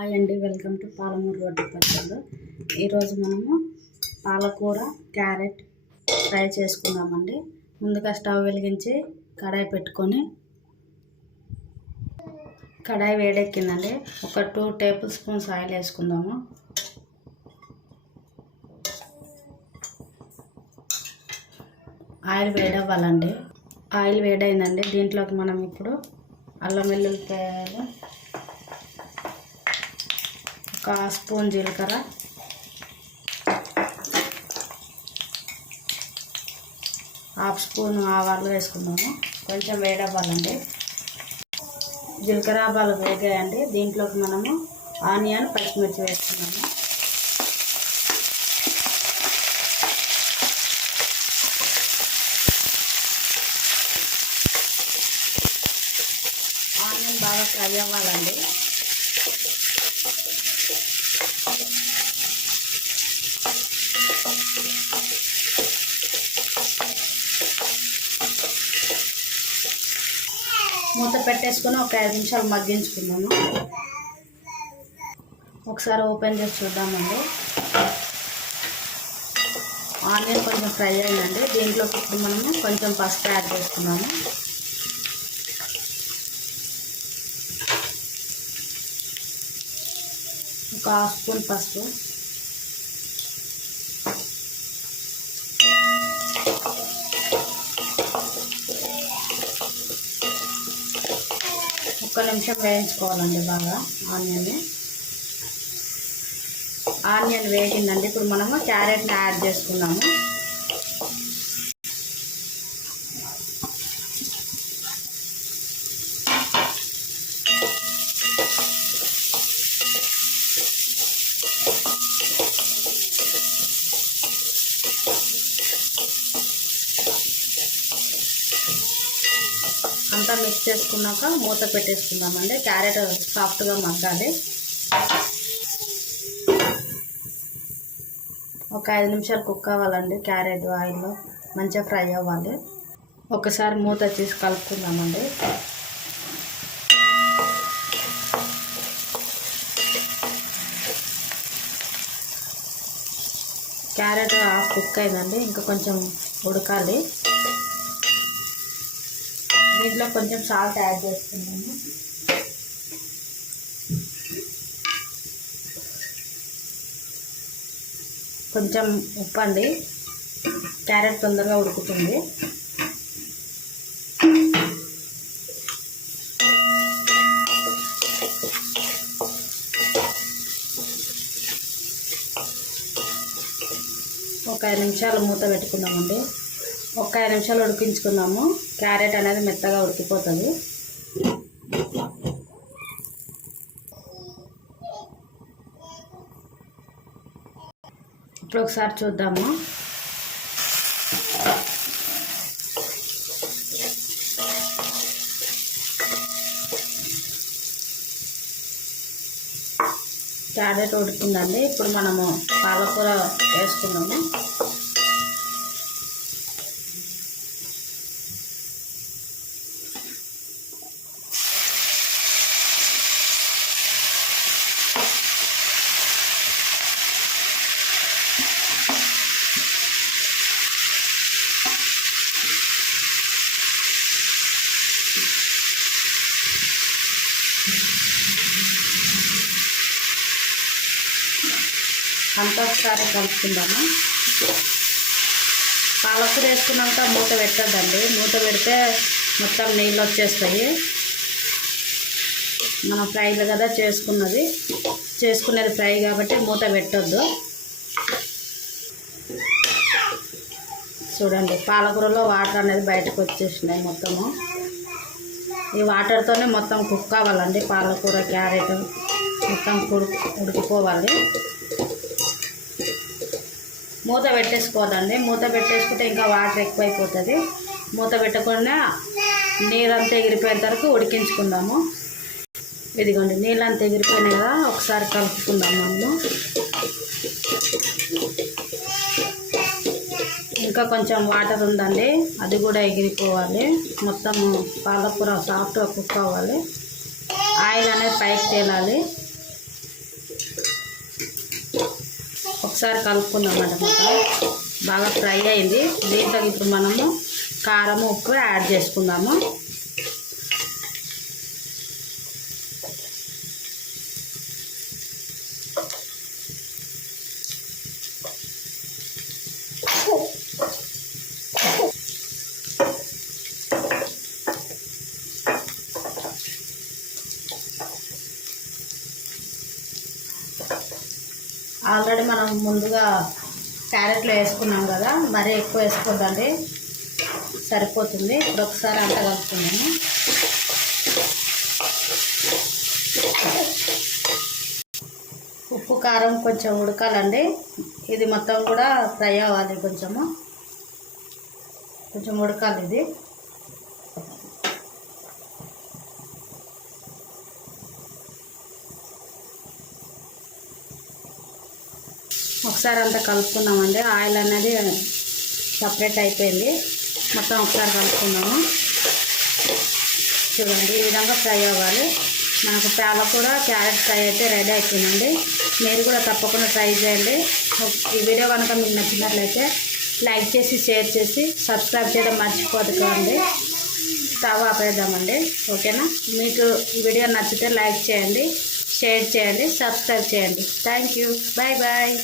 Hi అండి, welcome to Palamuru road పచ్చళ్ళు. ఈరోజు మనము పాలకూర క్యారెట్ ఫ్రై చేసుకుందామండి. ముందుగా స్టవ్ వెలిగించి కడాయి పెట్టుకొని, కడాయి వేడెక్కిందండి. ఒక 2 టేబుల్ స్పూన్స్ ఆయిల్ వేసుకుందాము. ఆయిల్ వేడవ్వాలండి. ఆయిల్ వేడైందండి. దీంట్లోకి మనం ఇప్పుడు అల్లం వెల్లుల్లిపాయలు, 1 స్పూన్ జీలకర్ర, 1/2 స్పూన్ ఆవాలు వేసుకుందాము. కొంచెం వేడవ్వాలండి. జీలకర్ర ఆవాలు వేగాయండి. దీంట్లోకి మనము ఆనియన్, పచ్చిమిర్చి వేసుకున్నాము. ఆనియన్ బాగా ఫ్రై అవ్వాలండి. మూత పెట్టేసుకొని ఒక 5 నిమిషాలు మగ్గించుకుందాము. ఒకసారి ఓపెన్ చేసి చూద్దామండి. ఆనియన్ కొంచెం ఫ్రై అయిందండి. దీంట్లోకి ఇప్పుడు మనము కొంచెం పసుపు యాడ్ చేసుకున్నాము. ఒక 1/2 స్పూన్ పసుపు, ఒక్క నిమిషం వేయించుకోవాలండి బాగా ఆనియన్ వేగిందండి. ఇప్పుడు మనము క్యారెట్ని యాడ్ చేసుకున్నాము. అంతా మిక్స్ చేసుకున్నాక మూత పెట్టేసుకుందామండి. క్యారెట్ సాఫ్ట్గా మగ్గాలి. ఒక 5 నిమిషాలు కుక్ అవ్వాలండి. క్యారెట్ ఆయిల్లో మంచిగా ఫ్రై అవ్వాలి. ఒకసారి మూత తీసి కలుపుకుందామండి. క్యారెట్ హాఫ్ కుక్ అయిందండి. ఇంకా కొంచెం ఉడకాలి. దీంట్లో కొంచెం సాల్ట్ యాడ్ చేసుకుందాము. కొంచెం ఉప్పు అండి. క్యారెట్ తొందరగా ఉడుకుతుంది. ఒక 5 నిమిషాలు మూత పెట్టుకుందామండి. ఒక 5 నిమిషాలు ఉడికించుకుందాము. క్యారెట్ అనేది మెత్తగా ఉడికిపోతుంది. ఇప్పుడు ఒకసారి చూద్దాము. క్యారెట్ ఉడికిందండి. ఇప్పుడు మనము పాలకూర వేసుకున్నాము. అంతా ఒకసారి కలుపుకుందాము. పాలకూర వేసుకున్నాక మూత పెట్టద్దండి. మూత పెడితే మొత్తం నీళ్ళు వచ్చేస్తాయి. మనం ఫ్రైలు కదా చేసుకునేది ఫ్రై కాబట్టి మూత పెట్టొద్దు. చూడండి, పాలకూరలో వాటర్ అనేది బయటకు వచ్చేసినాయి మొత్తము. ఈ వాటర్తోనే మొత్తం కుక్ అవ్వాలండి. పాలకూర క్యారెట్ మొత్తం ఉడికిపోవాలి. మూత పెట్టేసుకోదండి. మూత పెట్టేసుకుంటే ఇంకా వాటర్ ఎక్కువైపోతుంది. మూత పెట్టకుండా నీళ్ళంతా ఎగిరిపోయేంత వరకు ఉడికించుకుందాము. ఇదిగోండి, నీళ్ళంతా ఎగిరిపోయినాయి కదా. ఒకసారి కలుపుకుందాము. అందులో ఇంకా కొంచెం వాటర్ ఉందండి. అది కూడా ఎగిరిపోవాలి. మొత్తం పాలకూర సాఫ్ట్గా కుక్ అవ్వాలి. ఆయిల్ అనేది పైకి తేలాలి. ఒకసారి కలుపుకుందామంట. మొత్తం బాగా ఫ్రై అయింది. దీంట్లో ఇప్పుడు మనము కారం ఉప్పు యాడ్ చేసుకుందాము. ఆల్రెడీ మనం ముందుగా క్యారెట్లు వేసుకున్నాం కదా, మరీ ఎక్కువ వేసుకోవద్దండి, సరిపోతుంది. ఇప్పుడు ఒకసారి అంతా కలుపుకున్నాము. ఉప్పు కారం కొంచెం ఉడకాలండి. ఇది మొత్తం కూడా ఫ్రై అవ్వాలి, కొంచెం ఉడకాలి ఇది. ఒకసారి అంతా కలుపుకున్నామండి. ఆయిల్ అనేది సపరేట్ అయిపోయింది. మొత్తం ఒకసారి కలుపుకున్నాము. చూడండి, ఈ విధంగా ఫ్రై అవ్వాలి. మనకు పాలకూర క్యారెట్ ఫ్రై అయితే రెడీ అయిపోయిందండి. మీరు కూడా తప్పకుండా ట్రై చేయండి. ఈ వీడియో కనుక మీకు నచ్చినట్లయితే లైక్ చేసి, షేర్ చేసి, సబ్స్క్రైబ్ చేయడం మర్చిపోకండి. స్టవ్ ఆపేద్దామండి. ఓకేనా? మీకు ఈ వీడియో నచ్చితే లైక్ చేయండి, షేర్ చేయండి, సబ్స్క్రైబ్ చేయండి. Thank you. Bye bye.